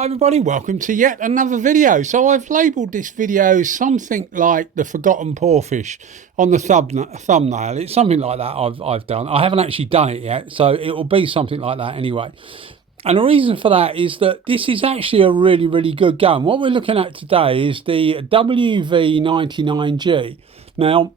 Hi everybody, welcome to yet another video. So I've labelled this video something like the forgotten porfish on the thumbnail. It's something like that I've done. I haven't actually done it yet, so it will be something like that anyway. And the reason for that is that this is actually a really good gun. What we're looking at today is the WV99V. Now,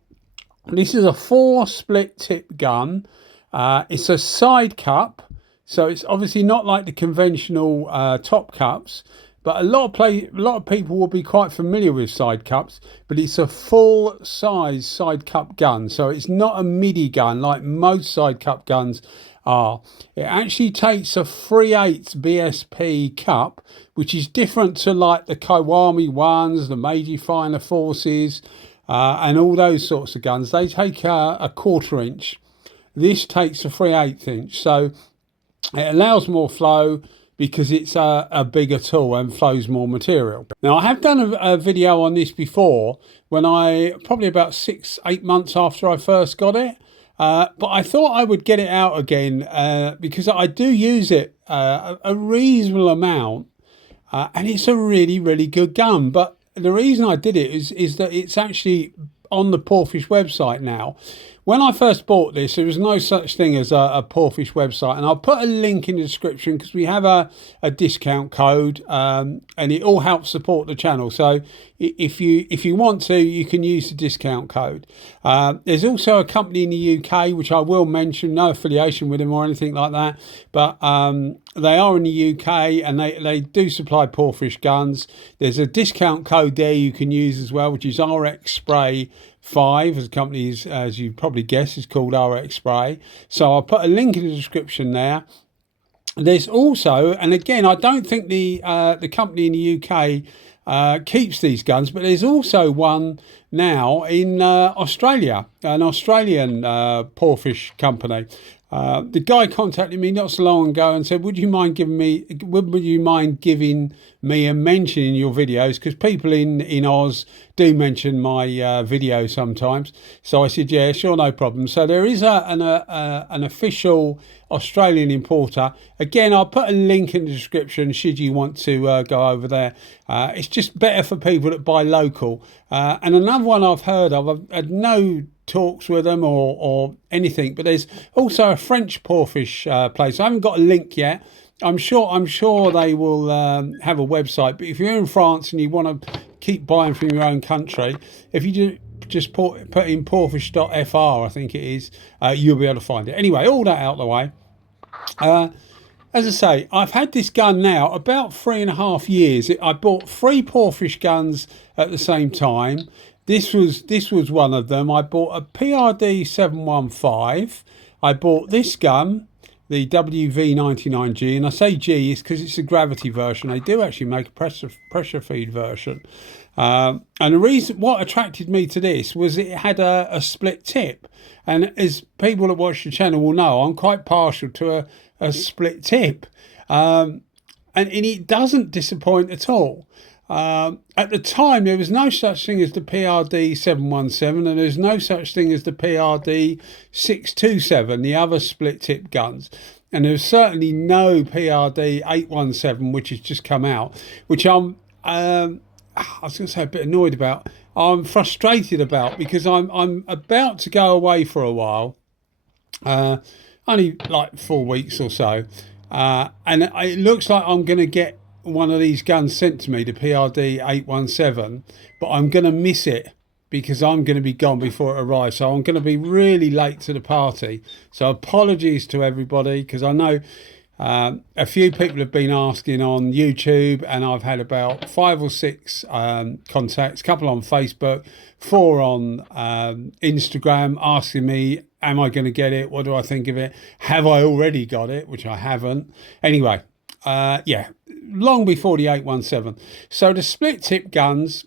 this is a 4 split tip gun. It's a side cup. So it's obviously not like the conventional top cups, but a lot of people will be quite familiar with side cups. But it's a full size side cup gun, so it's not a midi gun like most side cup guns are. It actually takes a 3/8 BSP cup, which is different to like the Kiwami ones, the Meiji Finer Forces, and all those sorts of guns. They take a 1/4 inch. This takes a 3/8 inch, so it allows more flow because it's a bigger tool and flows more material. Now, I have done a video on this before when probably about 6-8 months after I first got it. But I thought I would get it out again because I do use it a reasonable amount and it's a really good gun. But the reason I did it is that it's actually on the Porphis website now. When I first bought this, there was no such thing as a Porphis website, and I'll put a link in the description because we have a discount code, and it all helps support the channel. So if you want to, you can use the discount code. There's also a company in the UK which I will mention, no affiliation with them or anything like that, but they are in the UK and they do supply Porphis guns. There's a discount code there you can use as well, which is RX Spray 5, as the company is, as you probably guess, is called RX Spray. So I'll put a link in the description there. There's also, and again, I don't think the company in the UK keeps these guns, but there's also one now in Australia, an Australian Porphis company. The guy contacted me not so long ago and said, would you mind giving me a mention in your videos, because people in Oz do mention my videos sometimes. So I said, yeah, sure, no problem. So there is an official Australian importer. Again, I'll put a link in the description should you want to go over there. It's just better for people that buy local. And another one I've heard of, I've had no talks with them or anything, but there's also a French Porphis place. I haven't got a link yet. I'm sure they will have a website, but if you're in France and you want to keep buying from your own country, if you just put in porphis.fr, I think it is, you'll be able to find it. Anyway, all that out of the way. As I say, I've had this gun now about 3.5 years. I bought 3 Porphis guns at the same time. This was one of them. I bought a PRD 715. I bought this gun, the WV99G, and I say G is because it's a gravity version. They do actually make a pressure feed version. And the reason, what attracted me to this was it had a split tip. And as people that watch the channel will know, I'm quite partial to a split tip. And it doesn't disappoint at all. At the time, there was no such thing as the PRD 717, and there's no such thing as the PRD 627, the other split tip guns. And there's certainly no PRD 817, which has just come out, which I was going to say a bit annoyed about. I'm frustrated about because I'm about to go away for a while, only like 4 weeks or so, and it looks like I'm going to get one of these guns sent to me, the PRD 817, but I'm going to miss it because I'm going to be gone before it arrives. So I'm going to be really late to the party. So apologies to everybody, because I know a few people have been asking on YouTube, and I've had about 5 or 6 contacts, a couple on Facebook, 4 on Instagram, asking me, am I going to get it? What do I think of it? Have I already got it? Which I haven't. Anyway, yeah, long before the 817. So the split tip guns,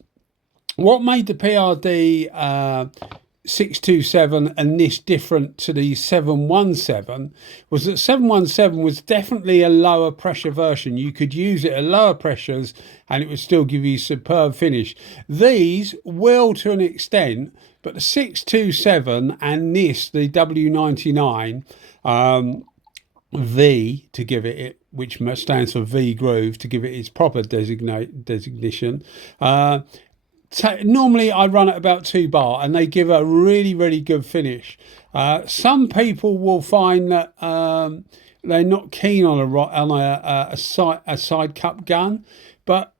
what made the PRD 627 and this different to the 717 was that 717 was definitely a lower pressure version. You could use it at lower pressures and it would still give you superb finish. These will to an extent, but the 627 and this, the W99, V to give it, which stands for V groove, to give it its proper designation. Normally I run at about 2 bar, and they give a really good finish. Some people will find that they're not keen on a side cup gun, but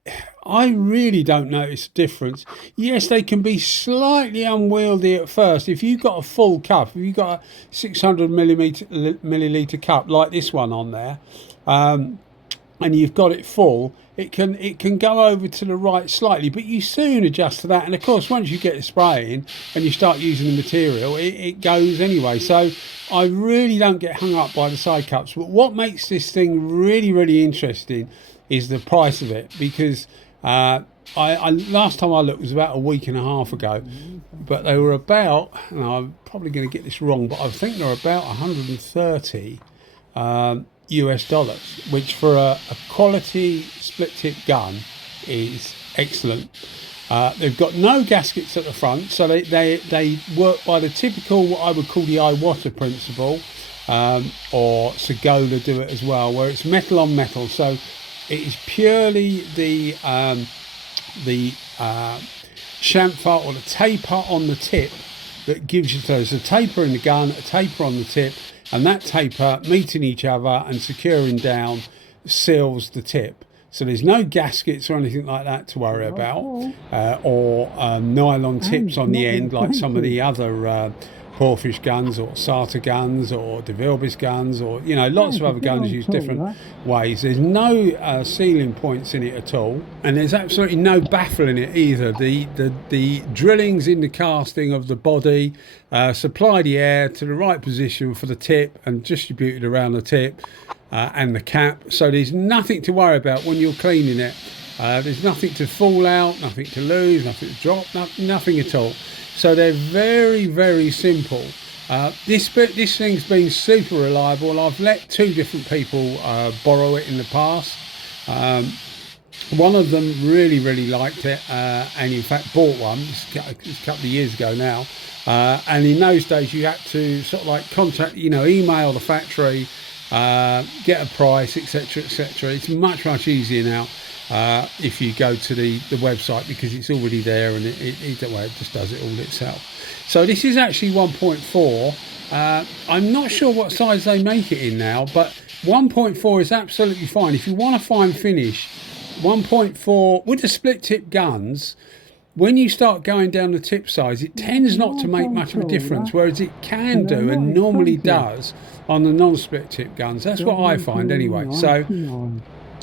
I really don't notice a difference. Yes, they can be slightly unwieldy at first. If you've got a full cup, if you've got a 600 milliliter cup like this one on there, and you've got it full, it can go over to the right slightly, but you soon adjust to that. And of course, once you get the spraying and you start using the material, it goes anyway. So I really don't get hung up by the side cups. But what makes this thing really interesting is the price of it, because I last time I looked was about a week and a half ago, but they were about, and I'm probably going to get this wrong, but I think they're about 130 US dollars, which for a quality split tip gun is excellent. They've got no gaskets at the front, so they work by the typical, what I would call the Iwata principle, or Segola do it as well, where it's metal on metal. So it is purely the chamfer or the taper on the tip that gives you those. A taper in the gun, a taper on the tip, and that taper meeting each other and securing down seals the tip. So there's no gaskets or anything like that to worry about, or nylon tips on the end like some of the other Porphis guns or SATA guns or DeVilbiss guns, or lots of other guns use different ways. There's no sealing points in it at all, and there's absolutely no baffle in it either. The drillings in the casting of the body supply the air to the right position for the tip and distributed around the tip and the cap. So there's nothing to worry about when you're cleaning it. There's nothing to fall out, nothing to lose, nothing to drop, nothing at all. So they're very simple. This thing's been super reliable. I've let 2 different people borrow it in the past. One of them really liked it, and in fact bought one. It's a couple of years ago now. And in those days you had to sort of like contact, email the factory, get a price, etc. It's much easier now. If you go to the website, because it's already there, and it just does it all itself. So this is actually 1.4. I'm not sure what size they make it in now, but 1.4 is absolutely fine. If you want a fine finish, 1.4 with the split tip guns, when you start going down the tip size, it tends not to make much of a difference, whereas it can do and normally does on the non-split tip guns. That's what I find anyway. So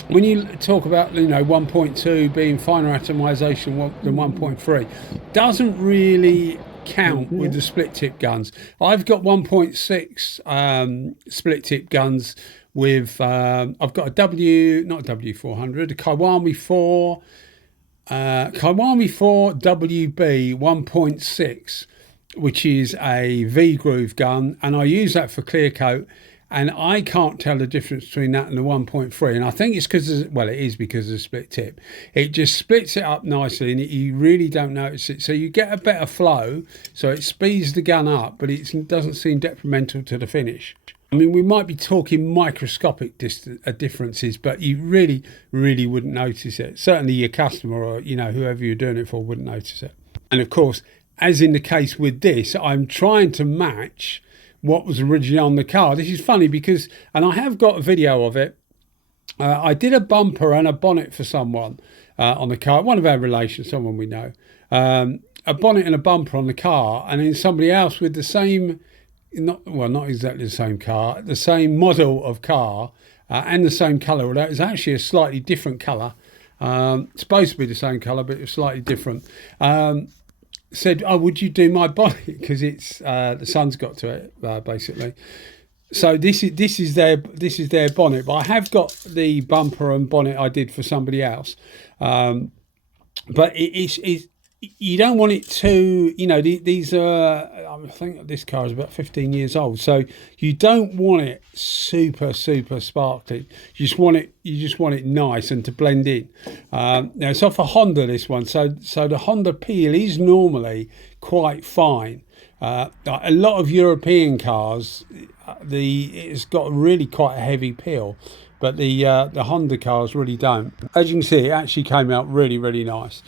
when you talk about 1.2 being finer atomization than 1.3, doesn't really count with the split tip guns. I've got 1.6 split tip guns with I've got a W400, a Kiwami 4 WB 1.6, which is a V groove gun, and I use that for clear coat. And I can't tell the difference between that and the 1.3. And I think it's because of the split tip. It just splits it up nicely, and you really don't notice it. So you get a better flow, so it speeds the gun up, but it doesn't seem detrimental to the finish. I mean, we might be talking microscopic differences, but you really wouldn't notice it. Certainly your customer or, whoever you're doing it for wouldn't notice it. And of course, as in the case with this, I'm trying to match what was originally on the car. This is funny because, and I have got a video of it, I did a bumper and a bonnet for someone on the car, one of our relations, someone we know, a bonnet and a bumper on the car, and then somebody else with the same, not exactly the same car, the same model of car and the same colour, although it was actually a slightly different colour. It's supposed to be the same colour, but it's slightly different. Said, "Oh, would you do my bonnet?" Because it's the sun's got to it basically. So this is their bonnet, but I have got the bumper and bonnet I did for somebody else. But it's you don't want it to, you know, these are, I think this car is about 15 years old, so you don't want it super sparkly. You just want it nice and to blend in. Now it's off a Honda, this one, so the Honda peel is normally quite fine. A lot of European cars, it's got really quite a heavy peel, but the Honda cars really don't. As you can see, it actually came out really nice.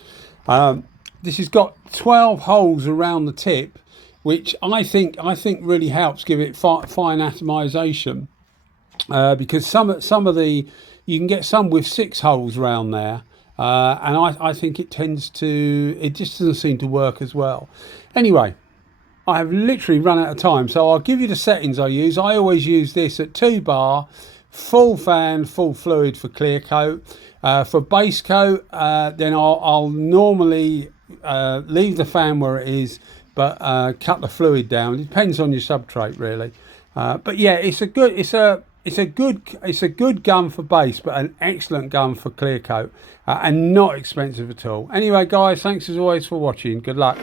This has got 12 holes around the tip, which I think really helps give it fine atomization, because some of the, you can get some with 6 holes around there, and I think it just doesn't seem to work as well. Anyway, I have literally run out of time, so I'll give you the settings I use. I always use this at 2 bar, full fan, full fluid for clear coat. For base coat, then I'll normally leave the fan where it is, but cut the fluid down. It depends on your substrate really. But yeah, it's a good gun for base, but an excellent gun for clear coat, and not expensive at all. Anyway, guys, thanks as always for watching. Good luck.